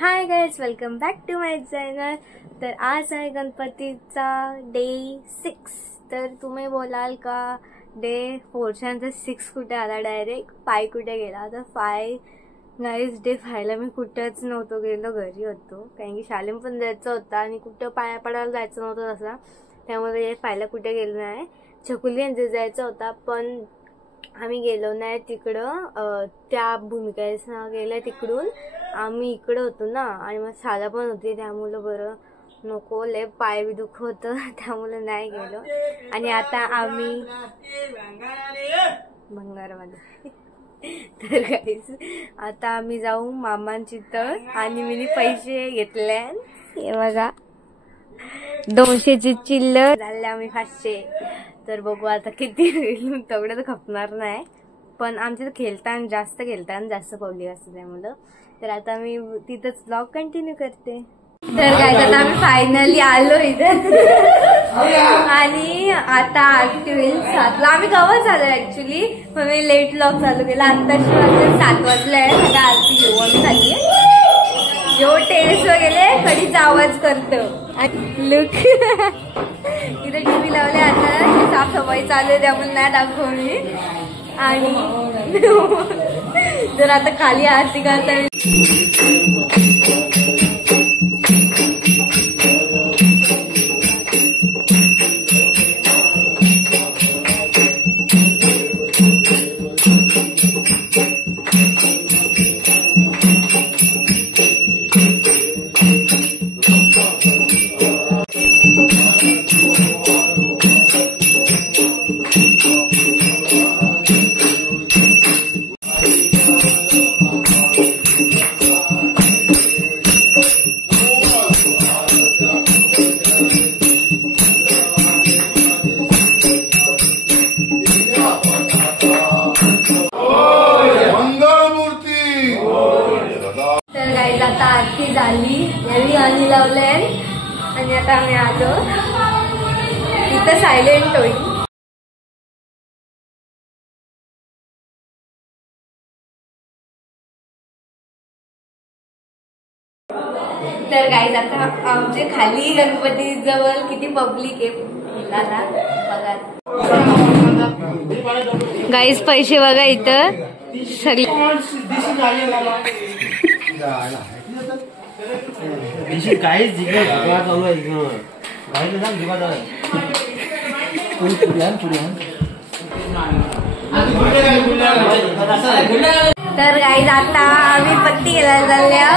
High guys, welcome back to my channel. तर आज आहे गणपतीचा डे 6. तर तुम्ही बोलाल का डे 4च्या 6 कुठे आला, डायरेक्ट 5 कुठे गेला. तर 5 गाईज, डे 5ला मी कुठेच नव्हतो गेलो, घरी होतो. कारण की शालेम पण जायचं होता आणि कुठं पाया पडायला जायचं नव्हतं तसा. त्यामुळे डे 5ला कुठे गेलो नाही. छकुली जायचं होता पण आम्ही गेलो नाही तिकडं. त्या भूमिकेला गेल्या तिकडून आम्ही इकडे होतो ना, आणि मग साधा पण होती, त्यामुळे बरं नको, लय पाय बी दुख होतं, त्यामुळे नाही गेलो. आणि आता आम्ही भंगारमध्ये तर गाईस, आता आम्ही जाऊ मामांची तर. आणि मी पैसे घेतले, हे बघा 200ची चिल्लर झाले, आम्ही 500. तर बघू आता किती होईल, तेवढं तर खपणार नाही. पण आमच्या खेळताना जास्त पब्लिक असते त्यामुळं. तर आता मी तिथंच ब्लॉग कंटिन्यू करते. तर काय, आता आम्ही फायनली आलो इथं आणि आता आरती होईल 7ला. आम्ही कवर झालो ऍक्च्युली, पण मी लेट ब्लॉग चालू केला. आत्ताशी वाजले 7 वाजले आहे. आता आरती घेऊ आम्ही खाली. जो टेरेसवर गेले कडीचा आवाज करतो. लुक इथे टीव्ही लावले, आता साफसफाई चालू आहे त्यामुळे नाही दाखवली. आणि जर आता खाली आरती करता आता आरती झाली, यावी गाणी लावले आणि आता आम्ही आलो. इथं सायलेंट होईल. तर गाईज, आता आमच्या खाली गणपती जवळ किती पब्लिक आहे बघा. गाईज पैसे बघा इथं सगळे. तर गाईज, आता आम्ही पत्ती घ्यायला चालल्या.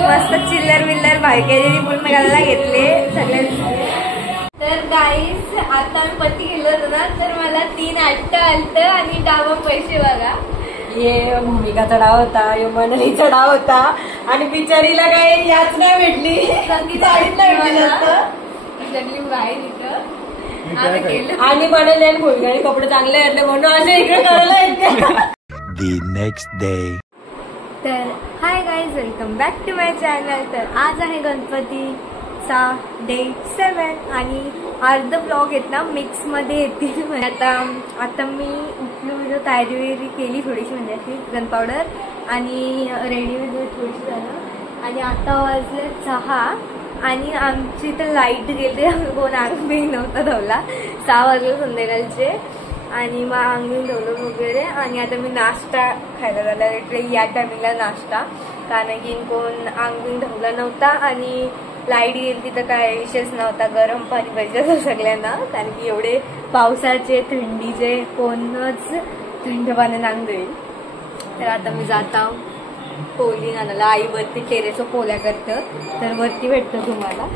मस्त चिल्लर विल्लर भायकेरी पूर्ण घालायला घेतले सगळे. तर गाईज, आता आम्ही पत्ती गेलो होतो ना, तर मला 3 आट्ट आलतं आणि डावा पैसे बघा. ये भूमिकाचा डाव होता, यो मनलीचा डाव होता आणि बिचारीला काही याच नाही भेटली, साडीत नाही भेटली सगळी बाहेर इथं आम्ही गेलो. आणि म्हणाले भूमिकाने कपडे चांगले घातले म्हणून असं इकडे करायला येते. The next day. तर hi guys, welcome back to my channel. तर आज आहे गणपतीचा डे 7 आणि अर्ध ब्लॉग आहेत ना मिक्स मध्ये येतील. आता मी उठलो, तयारी वगैरे केली थोडीशी, म्हणजे अशी गन पावडर आणि रेडी वगैरे थोडीशी झालं. आणि आता वाजले 6 आणि आमची इथं लाईट गेली, कोण अंग बिंग नव्हता धवला. 6 वाजले संध्याकाळचे. आणि मग अंगण धवलं वगैरे. आणि आता मी नाश्ता खायला झाला इकडे या टायमिंगला नाश्ता, कारण की कोण अंगण धवला नव्हता आणि लाईट गेली तिथं काय विषयच नव्हता. गरम पाणी पाहिजे सगळ्यांना, कारण की एवढे पावसाचे थंडीचे कोणच थंड पाण्याने अंग धुईल. तर आता मी जाता पोली आणायला. आई वरती टेरेसवर पोल्या करतं, तर वरती भेटतं तुम्हाला.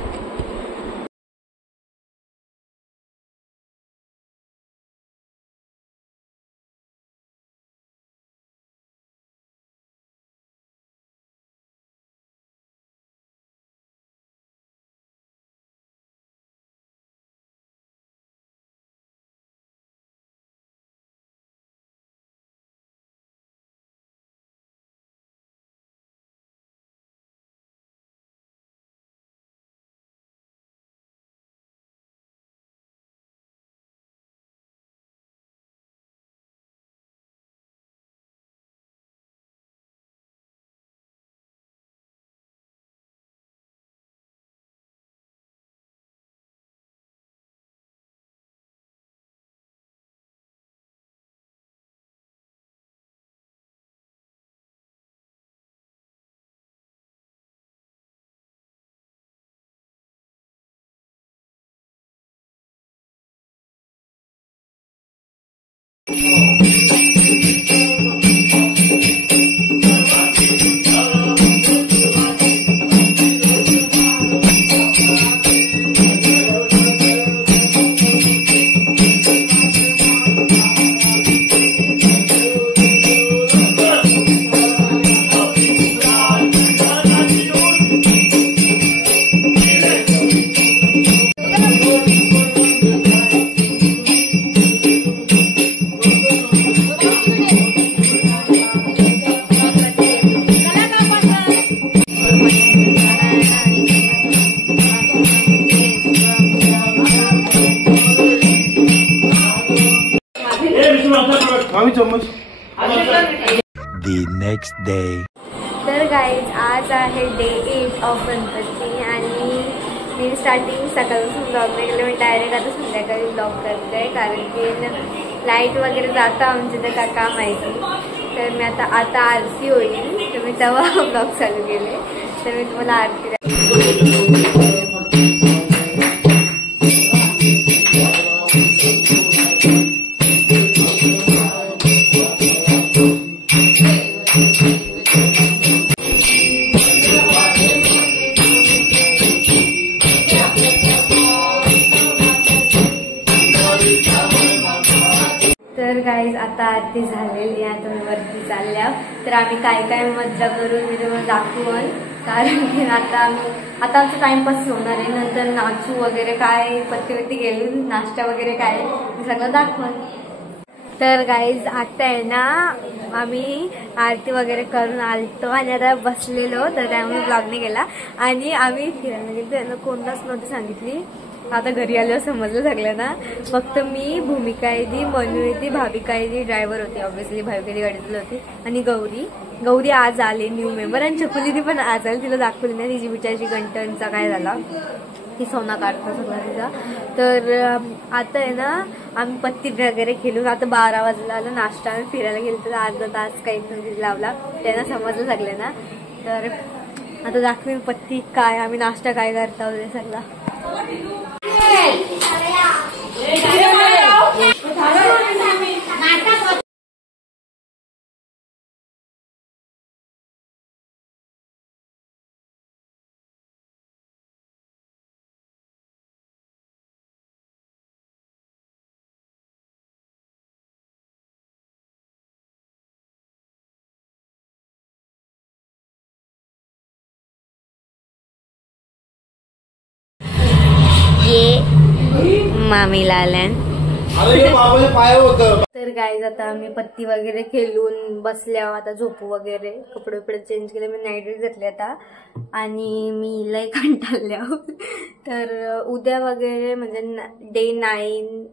The next day. तर गाईज आज आहे डे 8 ऑफ गणपती आणि मी स्टार्टिंग सकाळपासून ब्लॉग नाही केलं. मी डायरेक्ट आता संध्याकाळी ब्लॉग करते कारण की लाईट वगैरे जातं आमच्या त्या का माहिती. तर मी आता आरती होईल तर मी तेव्हा ब्लॉग चालू केले. तर मी तुम्हाला आरती तर गाईज आता आरती झालेली आहे. आता मी वरती चालल्या तर आम्ही काय काय मज्जा करून मी तुम्हाला दाखवून कारण की आता आमचा टाइमपास होणार आहे. नंतर नाचू वगैरे काय पत्ती गेली नाश्ता वगैरे काय सगळं दाखवून. तर गाईज आता आहे ना आम्ही आरती वगैरे करून आलतो आणि आता बसलेलो तर त्यामुळे ब्लॉग नाही केला. आणि आम्ही फिरायला गेलो त्यांना कोणताच नव्हती सांगितली. आता घरी आल्यावर समजलं सगळ्यांना. फक्त मी भूमिका येते मनू येते भाविका येते ड्रायव्हर होती ऑब्व्हियसली भाविकाची गाडीतली होती आणि गौरी आज आले न्यू मेंबर आणि चकुलीने पण आज आली. तिला दाखवली नाही तिची बिचारची गंटनचा काय झाला ती सोना काढता सगळा तिचा. तर आता आहे ना आम्ही पत्ती वगैरे खेळून आता 12 वाजला आला नाश्ता आम्ही फिरायला गेलो तर अर्धा तास काही लावला त्यांना समजलं सगळ्यांना. तर आता दाखवेन पत्ती काय आम्ही नाश्ता काय करता वगैरे सगळा. मामीला आल्यान तर गाईज आता आम्ही पत्ती वगैरे खेळून बसल्या. आता झोपू वगैरे कपडे वपडे चेंज केले. मी नाईट ड्रेस घातले आता आणि मी लय कंटाळल्या. तर उद्या वगैरे म्हणजे डे 9,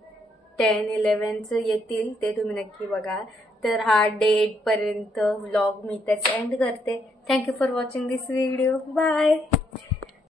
10, 11 येतील ते तुम्ही नक्की बघा. तर हा डे 8 पर्यंत व्लॉग मी त्याच एंड करते. Thank you for watching this video. Bye.